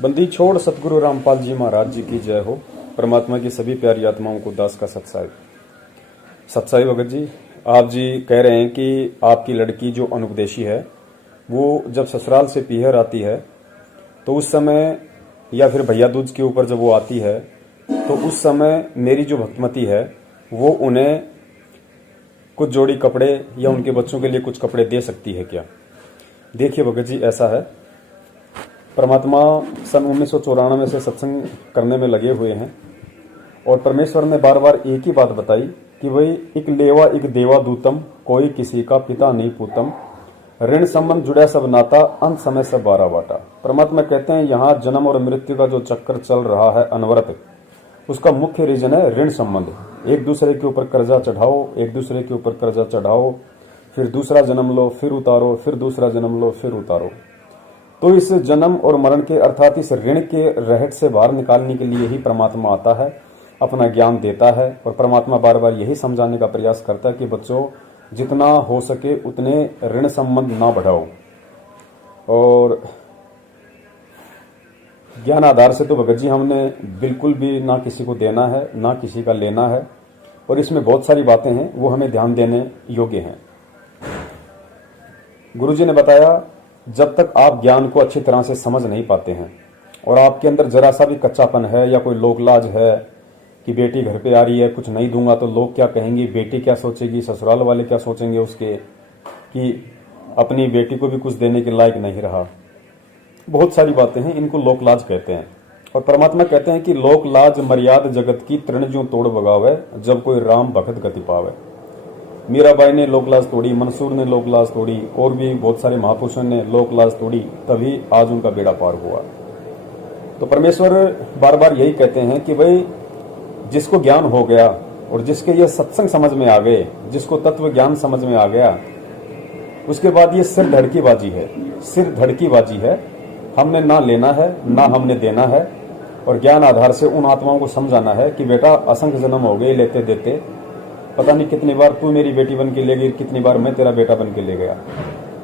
बंदी छोड़ सतगुरु रामपाल जी महाराज जी की जय हो। परमात्मा की सभी प्यारी आत्माओं को दास का सत्साई। सत्साई भगत जी, आप जी कह रहे हैं कि आपकी लड़की जो अनुपदेशी है वो जब ससुराल से पीहर आती है तो उस समय, या फिर भैया दूज के ऊपर जब वो आती है तो उस समय मेरी जो भक्तमती है वो उन्हें कुछ जोड़ी कपड़े या उनके बच्चों के लिए कुछ कपड़े दे सकती है क्या? देखिए भगत जी, ऐसा है, परमात्मा सन 1994 से सत्संग करने में लगे हुए हैं और परमेश्वर ने बार बार एक ही बात बताई कि भाई एक लेवा एक देवा दूतम, कोई किसी का पिता नहीं पूतम, ऋण संबंध जुड़ा सब नाता, अंत समय सब बारा बाटा। परमात्मा कहते हैं यहाँ जन्म और मृत्यु का जो चक्कर चल रहा है अनवरत, उसका मुख्य रीजन है ऋण संबंध। एक दूसरे के ऊपर कर्जा चढ़ाओ, एक दूसरे के ऊपर कर्जा चढ़ाओ, फिर दूसरा जन्म लो, फिर उतारो, फिर दूसरा जन्म लो, फिर उतारो। तो इस जन्म और मरण के अर्थात इस ऋण के रहट से बाहर निकालने के लिए ही परमात्मा आता है, अपना ज्ञान देता है। और परमात्मा बार बार यही समझाने का प्रयास करता है कि बच्चों, जितना हो सके उतने ऋण संबंध ना बढ़ाओ। और ज्ञान आधार से तो भगत जी हमने बिल्कुल भी ना किसी को देना है ना किसी का लेना है, और इसमें बहुत सारी बातें हैं वो हमें ध्यान देने योग्य हैं। गुरुजी ने बताया, जब तक आप ज्ञान को अच्छी तरह से समझ नहीं पाते हैं और आपके अंदर जरा सा भी कच्चापन है या कोई लोक लाज है कि बेटी घर पे आ रही है, कुछ नहीं दूंगा तो लोग क्या कहेंगे, बेटी क्या सोचेगी, ससुराल वाले क्या सोचेंगे उसके, कि अपनी बेटी को भी कुछ देने के लायक नहीं रहा, बहुत सारी बातें हैं, इनको लोक लाज कहते हैं। और परमात्मा कहते हैं कि लोक लाज मर्याद जगत की तृण ज्यों तोड़ बगावे, जब कोई राम भगत गति पावे। मीराबाई ने लोकलाज तोड़ी, मंसूर ने लोकलाज तोड़ी, और भी बहुत सारे महापुरुषों ने लोकलाज तोड़ी, तभी आज उनका बेड़ा पार हुआ। तो परमेश्वर बार बार यही कहते हैं कि भाई जिसको ज्ञान हो गया और जिसके ये सत्संग समझ में आ गए, जिसको तत्व ज्ञान समझ में आ गया, उसके बाद ये सिर धड़की बाजी है, सिर धड़की बाजी है। हमने ना लेना है ना हमने देना है, और ज्ञान आधार से उन आत्माओं को समझाना है कि बेटा असंख्य जन्म हो गए लेते देते, पता नहीं कितनी बार तू मेरी बेटी बन के ले गई, कितनी बार मैं तेरा बेटा बन के ले गया,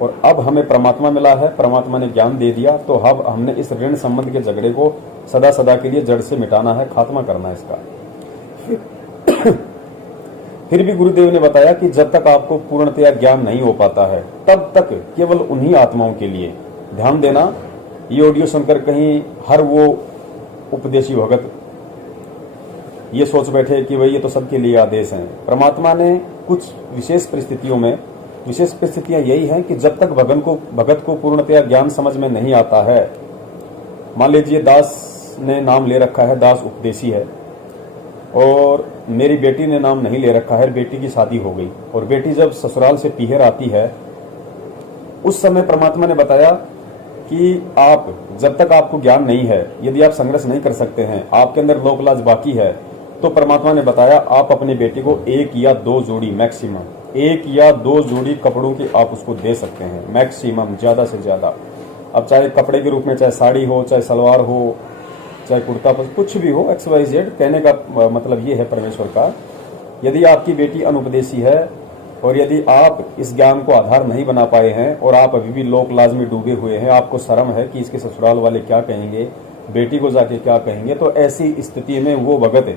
और अब हमें परमात्मा मिला है, परमात्मा ने ज्ञान दे दिया, तो अब हमने इस ऋण संबंध के झगड़े को सदा सदा के लिए जड़ से मिटाना है, खात्मा करना है इसका। फिर भी गुरुदेव ने बताया कि जब तक आपको पूर्णतया ज्ञान नहीं हो पाता है तब तक केवल उन्हीं आत्माओं के लिए ध्यान देना। ये ऑडियो सुनकर कहीं हर वो उपदेशी भगत ये सोच बैठे कि भाई ये तो सबके लिए आदेश हैं। परमात्मा ने कुछ विशेष परिस्थितियों में, विशेष परिस्थितियां यही हैं कि जब तक भगत को पूर्णतया ज्ञान समझ में नहीं आता है, मान लीजिए दास ने नाम ले रखा है, दास उपदेशी है, और मेरी बेटी ने नाम नहीं ले रखा है, बेटी की शादी हो गई, और बेटी जब ससुराल से पीहर आती है, उस समय परमात्मा ने बताया कि आप जब तक आपको ज्ञान नहीं है, यदि आप संघर्ष नहीं कर सकते हैं, आपके अंदर लोकलाज बाकी है, तो परमात्मा ने बताया आप अपनी बेटी को 1 या 2 जोड़ी मैक्सिमम, 1 या 2 जोड़ी कपड़ों की आप उसको दे सकते हैं, मैक्सिमम, ज्यादा से ज्यादा। अब चाहे कपड़े के रूप में चाहे साड़ी हो, चाहे सलवार हो, चाहे कुर्ता, कुछ भी हो, XYZ। कहने का मतलब ये है परमेश्वर का, यदि आपकी बेटी अनुपदेशी है और यदि आप इस ज्ञान को आधार नहीं बना पाए हैं और आप अभी भी लोक लाज में डूबे हुए हैं, आपको शर्म है कि इसके ससुराल वाले क्या कहेंगे, बेटी को जाके क्या कहेंगे, तो ऐसी स्थिति में वो भगत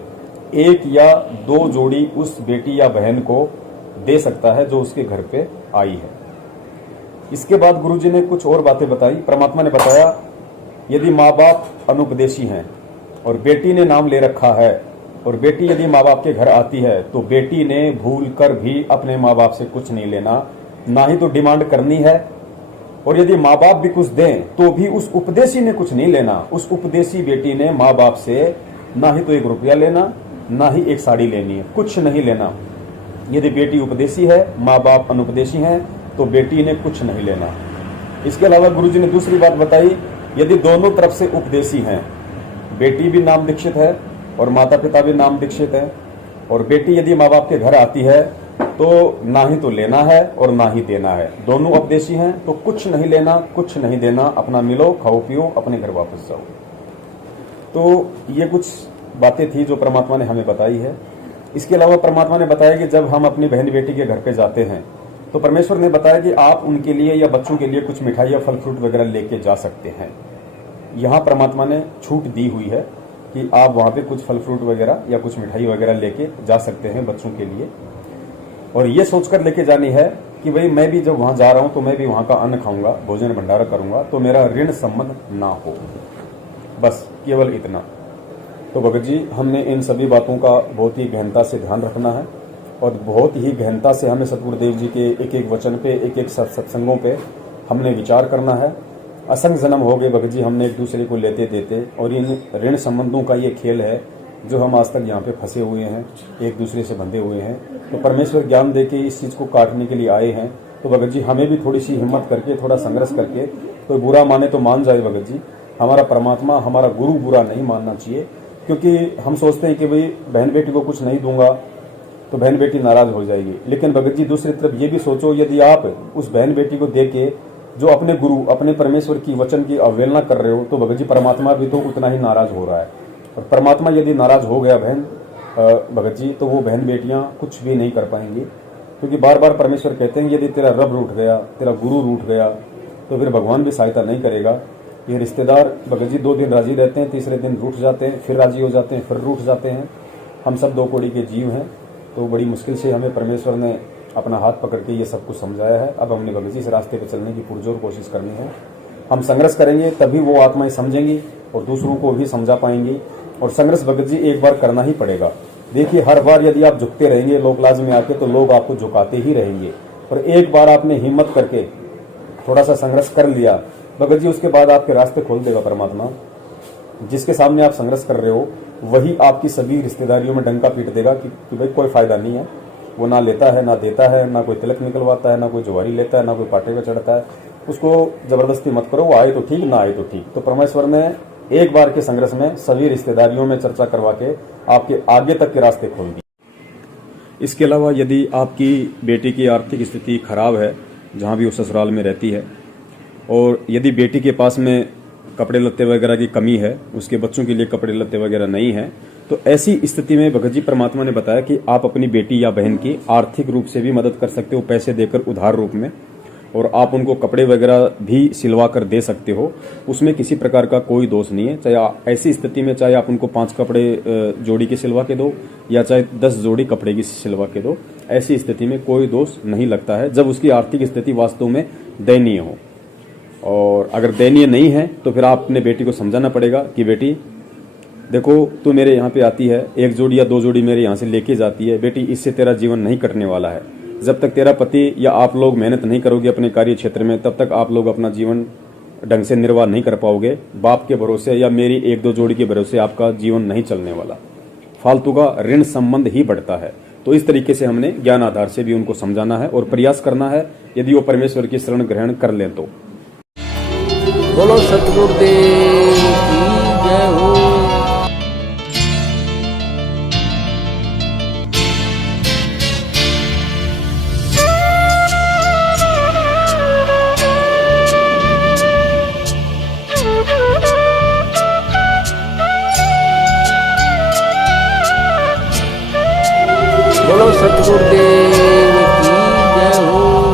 1 या 2 जोड़ी उस बेटी या बहन को दे सकता है जो उसके घर पे आई है। इसके बाद गुरुजी ने कुछ और बातें बताई। परमात्मा ने बताया, यदि माँ बाप अनुपदेशी हैं और बेटी ने नाम ले रखा है, और बेटी यदि माँ बाप के घर आती है, तो बेटी ने भूल कर भी अपने माँ बाप से कुछ नहीं लेना, ना ही तो डिमांड करनी है, और यदि माँ बाप भी कुछ दें तो भी उस उपदेशी ने कुछ नहीं लेना। उस उपदेशी बेटी ने माँ बाप से ना ही तो 1 रुपया लेना, ना ही 1 साड़ी लेनी है, कुछ नहीं लेना। यदि बेटी उपदेशी है, माँ बाप अनुपदेशी हैं, तो बेटी ने कुछ नहीं लेना। इसके अलावा गुरुजी ने दूसरी बात बताई, यदि दोनों तरफ से उपदेशी हैं, बेटी भी नाम दीक्षित है और माता पिता भी नाम दीक्षित है, और बेटी यदि माँ बाप के घर आती है तो ना ही तो लेना है और ना ही देना है, दोनों उपदेशी हैं, तो कुछ नहीं लेना, कुछ नहीं देना, अपना मिलो, खाओ पियो, अपने घर वापस जाओ। तो ये कुछ बातें थी जो परमात्मा ने हमें बताई है। इसके अलावा परमात्मा ने बताया कि जब हम अपनी बहन बेटी के घर पे जाते हैं तो परमेश्वर ने बताया कि आप उनके लिए या बच्चों के लिए कुछ मिठाई या फल फ्रूट वगैरह लेके जा सकते हैं। यहाँ परमात्मा ने छूट दी हुई है कि आप वहाँ पे कुछ फल फ्रूट वगैरह या कुछ मिठाई वगैरह लेके जा सकते हैं बच्चों के लिए, और ये सोचकर लेके जानी है कि भाई मैं भी जब वहाँ जा रहा हूँ तो मैं भी वहाँ का अन्न खाऊंगा, भोजन भंडारा करूंगा, तो मेरा ऋण संबंध ना हो, बस केवल इतना। तो भगत जी, हमने इन सभी बातों का बहुत ही गहनता से ध्यान रखना है और बहुत ही गहनता से हमें सतगुरुदेव जी के एक एक वचन पे, एक एक सत्संगों पे हमने विचार करना है। असंख्य जन्म हो गए भगत जी हमने एक दूसरे को लेते देते, और इन ऋण संबंधों का ये खेल है जो हम आज तक यहाँ पे फंसे हुए हैं, एक दूसरे से बंधे हुए हैं। तो परमेश्वर ज्ञान देके इस चीज को काटने के लिए आए हैं। तो भगत जी हमें भी थोड़ी सी हिम्मत करके, थोड़ा संघर्ष करके, कोई बुरा माने तो मान जाए भगत जी, हमारा परमात्मा, हमारा गुरु बुरा नहीं मानना चाहिए। क्योंकि हम सोचते हैं कि भाई बहन बेटी को कुछ नहीं दूंगा तो बहन बेटी नाराज हो जाएगी, लेकिन भगत जी दूसरी तरफ ये भी सोचो, यदि आप उस बहन बेटी को दे के जो अपने गुरु, अपने परमेश्वर की वचन की अवहेलना कर रहे हो, तो भगत जी परमात्मा भी तो उतना ही नाराज हो रहा है। और परमात्मा यदि नाराज हो गया बहन भगत जी, तो वो बहन बेटियां कुछ भी नहीं कर पाएंगी। क्योंकि बार बार परमेश्वर कहते हैं यदि तेरा रब रूठ गया, तेरा गुरु रूठ गया, तो फिर भगवान भी सहायता नहीं करेगा। ये रिश्तेदार भगत जी 2 दिन राजी रहते हैं, तीसरे दिन रूठ जाते हैं, फिर राजी हो जाते हैं, फिर रूठ जाते हैं। हम सब 2 कौड़ी के जीव हैं। तो बड़ी मुश्किल से हमें परमेश्वर ने अपना हाथ पकड़ के ये सब कुछ समझाया है। अब हमने भगत जी इस रास्ते पर चलने की पुरजोर कोशिश करनी है। हम संघर्ष करेंगे तभी वो आत्माएं समझेंगी और दूसरों को भी समझा पाएंगी। और संघर्ष भगत जी एक बार करना ही पड़ेगा। देखिए, हर बार यदि आप झुकते रहेंगे लोक लाज में आके, तो लोग आपको झुकाते ही रहेंगे। और एक बार आपने हिम्मत करके थोड़ा सा संघर्ष कर लिया भगत जी, उसके बाद आपके रास्ते खोल देगा परमात्मा। जिसके सामने आप संघर्ष कर रहे हो वही आपकी सभी रिश्तेदारियों में डंका पीट देगा कि भाई कोई फायदा नहीं है, वो ना लेता है, ना देता है, ना कोई तिलक निकलवाता है, ना कोई जुआरी लेता है, ना कोई पाटे पे चढ़ता है। उसको जबरदस्ती मत करो, वो आए तो ठीक, ना आए तो ठीक। तो परमेश्वर ने एक बार के संघर्ष में सभी रिश्तेदारियों में चर्चा करवा के आपके आगे तक के रास्ते खोल दिए। इसके अलावा यदि आपकी बेटी की आर्थिक स्थिति खराब है, जहां भी वो ससुराल में रहती है, और यदि बेटी के पास में कपड़े लत्ते वगैरह की कमी है, उसके बच्चों के लिए कपड़े लत्ते वगैरह नहीं है, तो ऐसी स्थिति में भगत जी परमात्मा ने बताया कि आप अपनी बेटी या बहन की आर्थिक रूप से भी मदद कर सकते हो, पैसे देकर उधार रूप में, और आप उनको कपड़े वगैरह भी सिलवा कर दे सकते हो। उसमें किसी प्रकार का कोई दोष नहीं है। चाहे ऐसी स्थिति में चाहे आप उनको 5 कपड़े जोड़ी के सिलवा के दो या चाहे 10 जोड़ी कपड़े की सिलवा के दो, ऐसी स्थिति में कोई दोष नहीं लगता है जब उसकी आर्थिक स्थिति वास्तव में दयनीय हो। और अगर दयनीय नहीं है तो फिर आपने बेटी को समझाना पड़ेगा कि बेटी देखो, तू मेरे यहाँ पे आती है, 1 जोड़ी या 2 जोड़ी मेरे यहाँ से लेके जाती है, बेटी इससे तेरा जीवन नहीं कटने वाला है। जब तक तेरा पति या आप लोग मेहनत नहीं करोगे अपने कार्य क्षेत्र में, तब तक आप लोग अपना जीवन ढंग से निर्वाह नहीं कर पाओगे। बाप के भरोसे या मेरी 1-2 जोड़ी के भरोसे आपका जीवन नहीं चलने वाला, फालतू का ऋण संबंध ही बढ़ता है। तो इस तरीके से हमने ज्ञान आधार से भी उनको समझाना है और प्रयास करना है, यदि वो परमेश्वर की शरण ग्रहण कर लें तो। बोलो सतगुरुदेव की जय हो। बोलो सतगुरुदेव